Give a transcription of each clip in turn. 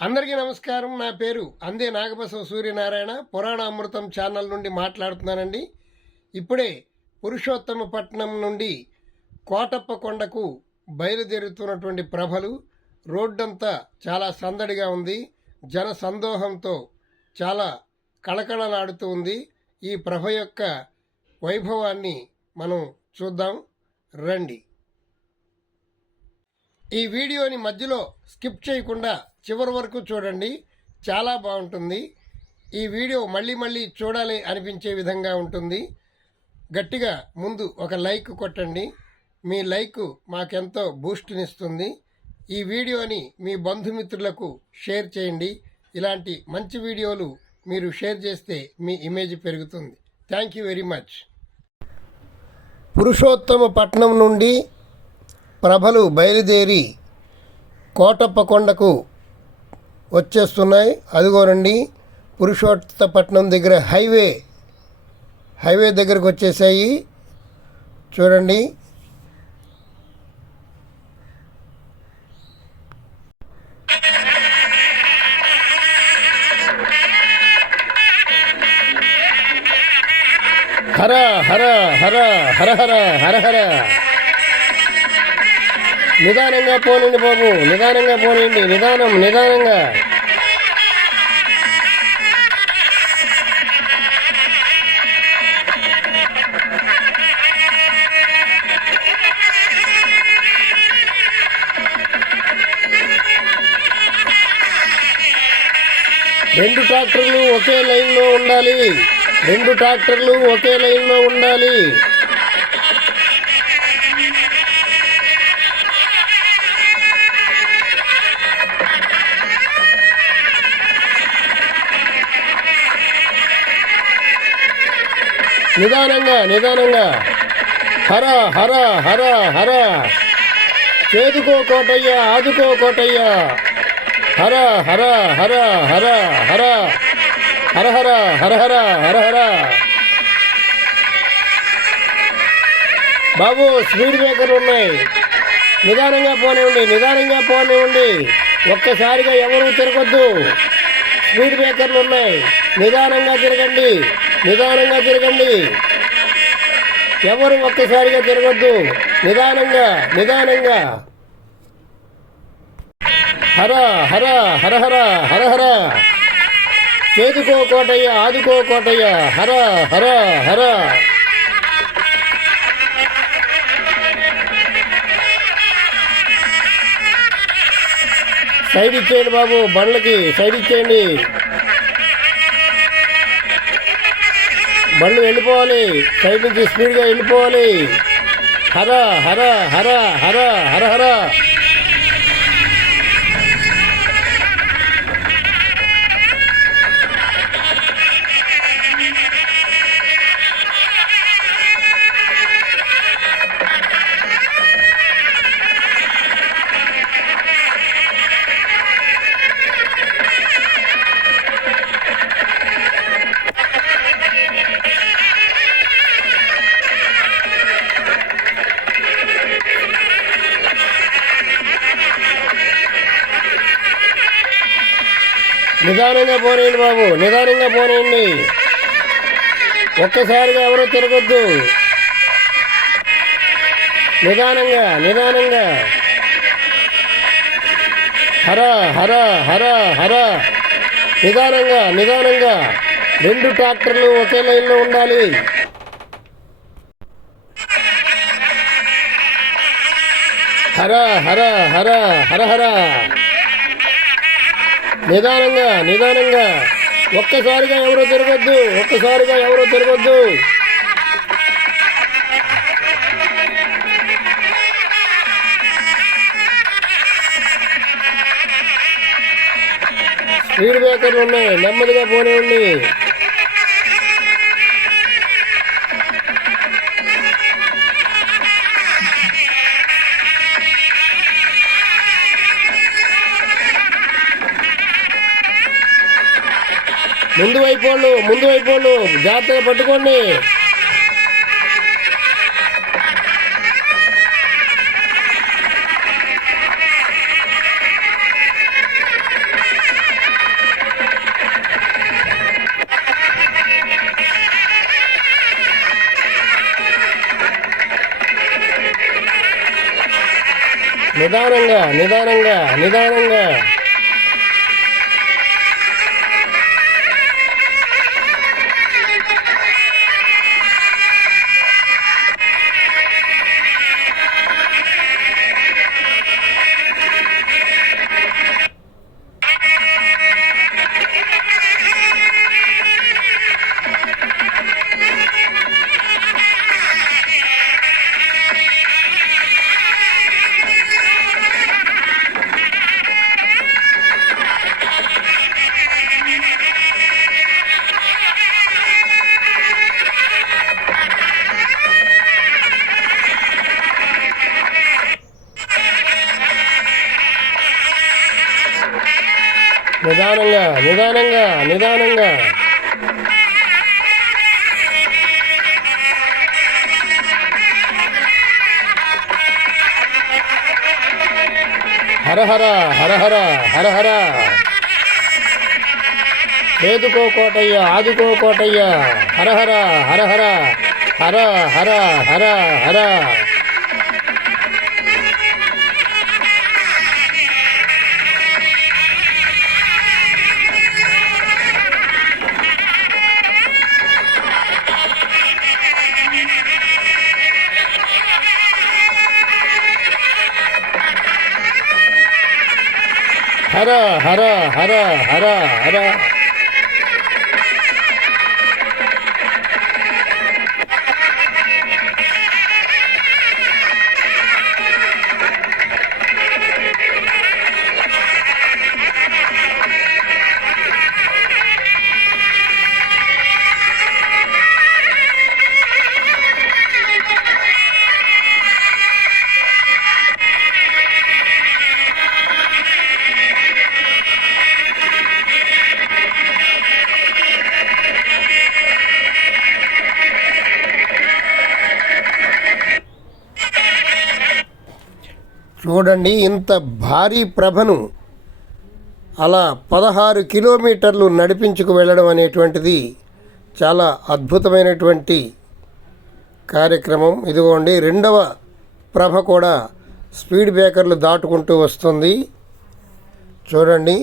అందరికీ నమస్కారం. నా పేరు అందే నాగబసవ సూర్యనారాయణ. పురాణ అమృతం ఛానల్ నుండి మాట్లాడుతున్నానండి. ఇప్పుడే పురుషోత్తమపట్నం నుండి కోటప్ప కొండకు బయలుదేరుతున్నటువంటి ప్రభలు. రోడ్డంతా చాలా సందడిగా ఉంది. జన సందోహంతో చాలా కళకళలాడుతూ ఉంది. ఈ ప్రభ యొక్క వైభవాన్ని మనం చూద్దాం రండి. ఈ వీడియోని మధ్యలో స్కిప్ చేయకుండా చివరి వరకు చూడండి, చాలా బాగుంటుంది. ఈ వీడియో మళ్ళీ మళ్ళీ చూడాలి అనిపించే విధంగా ఉంటుంది. గట్టిగా ముందు ఒక లైక్ కొట్టండి. మీ లైక్ మాకెంతో బూస్ట్నిస్తుంది. ఈ వీడియోని మీ బంధుమిత్రులకు షేర్ చేయండి. ఇలాంటి మంచి వీడియోలు మీరు షేర్ చేస్తే మీ ఇమేజ్ పెరుగుతుంది. Thank you very much. Purushottapatnam నుండి ప్రభలు బయలుదేరి కోటప్ప కొండకు వచ్చేస్తున్నాయి. అదిగోనండి, పురుషోత్తపట్నం దగ్గర హైవే దగ్గరకు వచ్చేసాయి. చూడండి, హర హర హర హర హర హర హర. నిదానంగా పోనండి బాబు, నిదానంగా పోనండి, నిదానంగా. రెండు ట్రాక్టర్లు ఒకే లైన్లో ఉండాలి. నిదానంగా. హర హర హర హర. చేదుకో కోటయ్య, ఆదుకో కోటయ్య. హర హర హర హర హర హర హర హర హర హర హర. బాబు, స్పీడ్ బ్రేకర్లు ఉన్నాయి. నిదానంగా పోనివ్వండి. ఒక్కసారిగా ఎవరు తిరగొద్దు. స్పీడ్ బ్రేకర్లు ఉన్నాయి. నిదానంగా తిరగండి. ఎవరు ఒక్కసారిగా తిరగొద్దు. నిదానంగా. హర హర హర హర హర హర. చేదుకో కోటయ్య, ఆదుకో కోటయ్య. హర హర హర. సైడ్ ఇచ్చేయండి బాబు, బండ్లకి సైడ్ ఇచ్చేయండి. బండ్లు వెళ్ళిపోవాలి, సైడ్ నుంచి స్పీడ్గా వెళ్ళిపోవాలి. హర హర హర హర హర హర. నిదానంగా పోనీయండి బాబు, ఒక్కసారిగా ఎవరో తిరగొద్దు. నిదానంగా. హర హర హర హర. నిదానంగా. రెండు ట్రాక్టర్లు ఒకే లైన్లో ఉండాలి. హర హర హర హర హర. నిదానంగా. ఒక్కసారిగా ఎవరో తిరగొద్దు. స్పీడ్ బ్రేకర్లు ఉన్నాయి, నెమ్మదిగా పోనివ్వండి. ముందు వైపు జాగ్రత్తగా పట్టుకోండి. నిదానంగా నిదానంగా నిదానంగా. నిదానంగా నిదానంగా నిదానంగా. హరహర హరహర హరహర. ఏదుకో కోటయ్య ఆదుకో కోటయ్య. హరహర హరహర హర హర హర హర. హర హర హర హర హర. చూడండి, ఇంత భారీ ప్రభను అలా 16 కిలోమీటర్లు నడిపించుకు వెళ్ళడం అనేటువంటిది చాలా అద్భుతమైనటువంటి కార్యక్రమం. ఇదిగోండి, రెండవ ప్రభ కూడా స్పీడ్ బ్రేకర్లు దాటుకుంటూ వస్తుంది. చూడండి,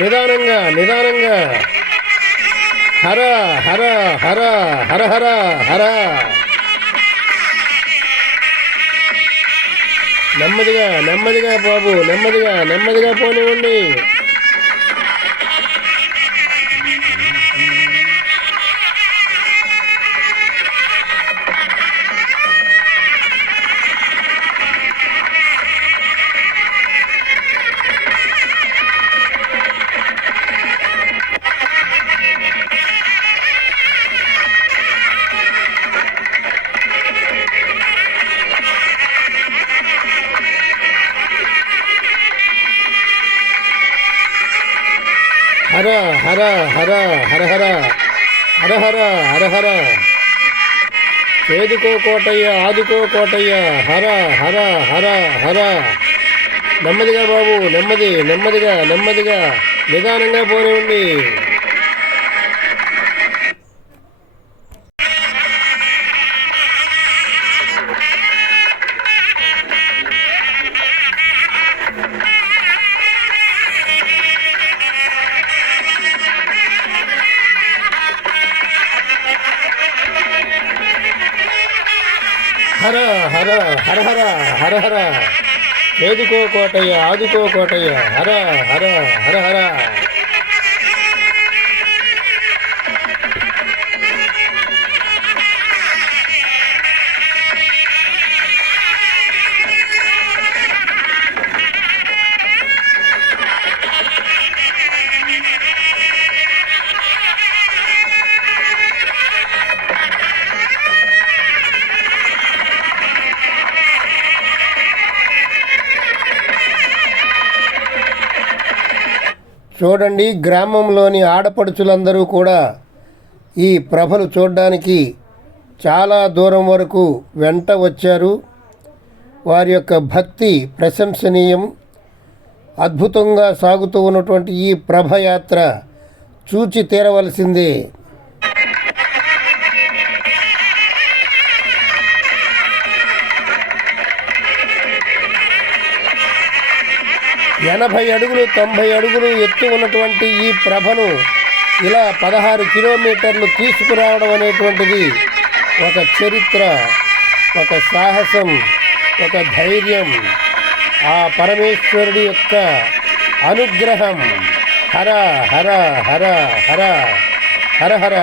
నిదానంగా నిదానంగా. హర హర హర హర హర హర. నెమ్మదిగా నెమ్మదిగా బాబు, నెమ్మదిగా నెమ్మదిగా పోనివ్వండి. హర హర హర హర హర హర హర హర హర. ఏదుకో కోటయ్య ఆదుకో కోటయ్య. హర హర హర హర. నెమ్మదిగా బాబు, నెమ్మది నెమ్మదిగా నెమ్మదిగా నిదానంగా పోనివ్వండి. హర హర హర హర హర హర. ఏదుకో కోటయ్య ఆదుకో కోటయ్య. హర హర హర హర. చూడండి, గ్రామంలోని ఆడపడుచులందరూ కూడా ఈ ప్రభలు చూడడానికి చాలా దూరం వరకు వెంట వచ్చారు. వారి యొక్క భక్తి ప్రశంసనీయం. అద్భుతంగా సాగుతూ ఉన్నటువంటి ఈ ప్రభయాత్ర చూచి తీరవలసిందే. ఎనభై అడుగులు 90 అడుగులు ఎత్తు ఉన్నటువంటి ఈ ప్రభను ఇలా 16 కిలోమీటర్లు తీసుకురావడం అనేటువంటిది ఒక చరిత్ర, ఒక సాహసం, ఒక ధైర్యం, ఆ పరమేశ్వరుడి యొక్క అనుగ్రహం. హర హర హర హర హర హర.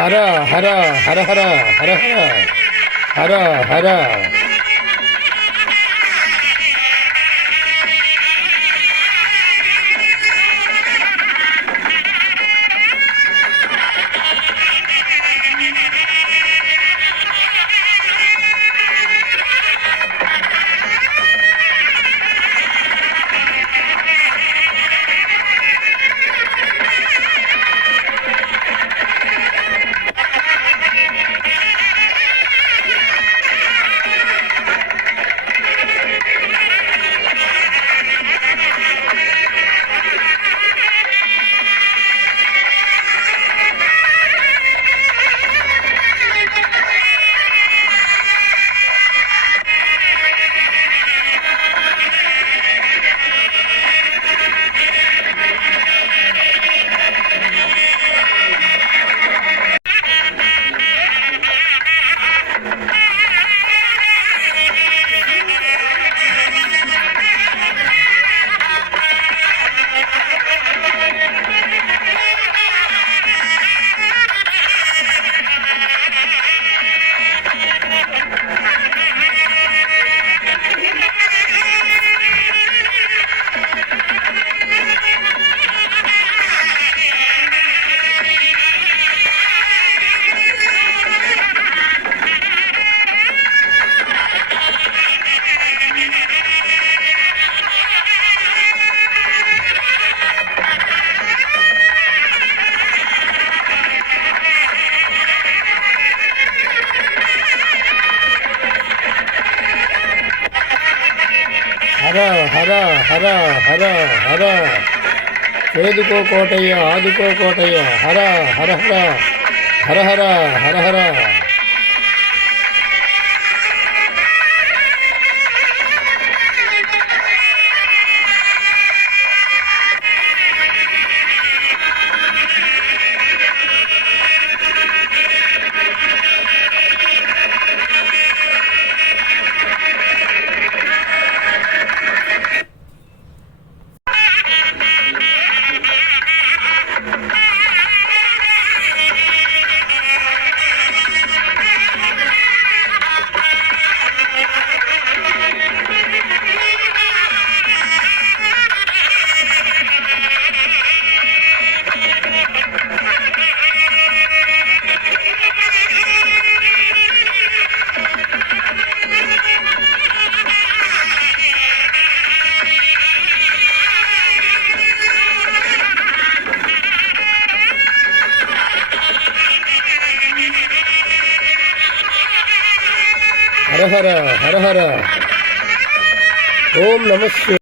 హర హర హర హర హర హర హర హర. హర హర హర హర హర. చేదుకో కోటయ్య, ఆదుకో కోటయ్య. హర హర హర హర హర హర హర. హర హర హర హర. ఓం నమః శివాయ.